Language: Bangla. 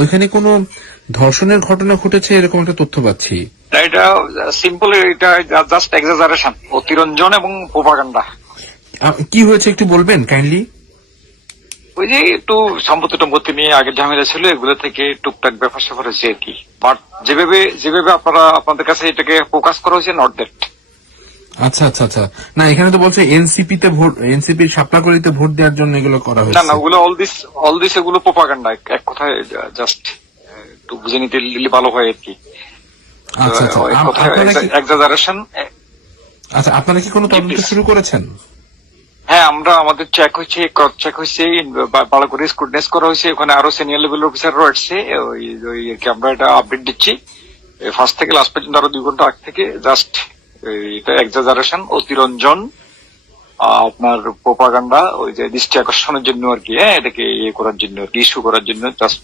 ওইখানে কোনো ধর্ষণের ঘটনা ঘটেছে এরকম একটা তথ্য পাচ্ছি। এটা সিম্পল এটা জাস্ট এক্সাজারেশন অতিরঞ্জন এবং প্রোপাগান্ডা কি হয়েছে একটু বলবেন কাইন্ডলি ওই যে একটু সম্পত্তি টম্পত্তি নিয়ে আগে ঝামেলা ছিল এগুলো থেকে টুকটাক ব্যাপার স্যাপার হয়েছে আর কি। বাট যেভাবে যেভাবে আপনারা আপনাদের কাছে এটাকে ফোকাস করা হয়েছে নট দ্যাট আচ্ছা আচ্ছা আচ্ছা। না এখানে তো বলছে এনসিপি তে ভোট এনসিপি সাপলাকলিতে ভোট দেওয়ার জন্য এগুলো করা হয়েছে না না ওগুলো অল দিস অল দিস এগুলো প্রোপাগান্ডা এক কথায় জাস্ট একটু বুঝে নিতে নিলে ভালো হয় আর কি। আচ্ছা আচ্ছা। আচ্ছা আপনারা কি কোনো তদন্ত শুরু করেছেন? হ্যাঁ আমরা আমাদের চেক হয়েছে চেক হয়েছে ভালো করে স্ক্রুটনেস করা হয়েছে ওখানে আরও সিনিয়র লেভেল অফিসার রয়েছে ওই ওই আমরা এটা আপডেট দিচ্ছি। ফার্স্ট থেকে লাস্ট পর্যন্ত আরও দুই ঘণ্টা আগ থেকে জাস্ট এটা এক্সাজারেশন অতিরঞ্জন আপনার প্রোপাগান্ডা, ওই যে দৃষ্টি আকর্ষণের জন্য আর কি হ্যাঁ এটাকে ইয়ে করার জন্য আর কি ইস্যু করার জন্য জাস্ট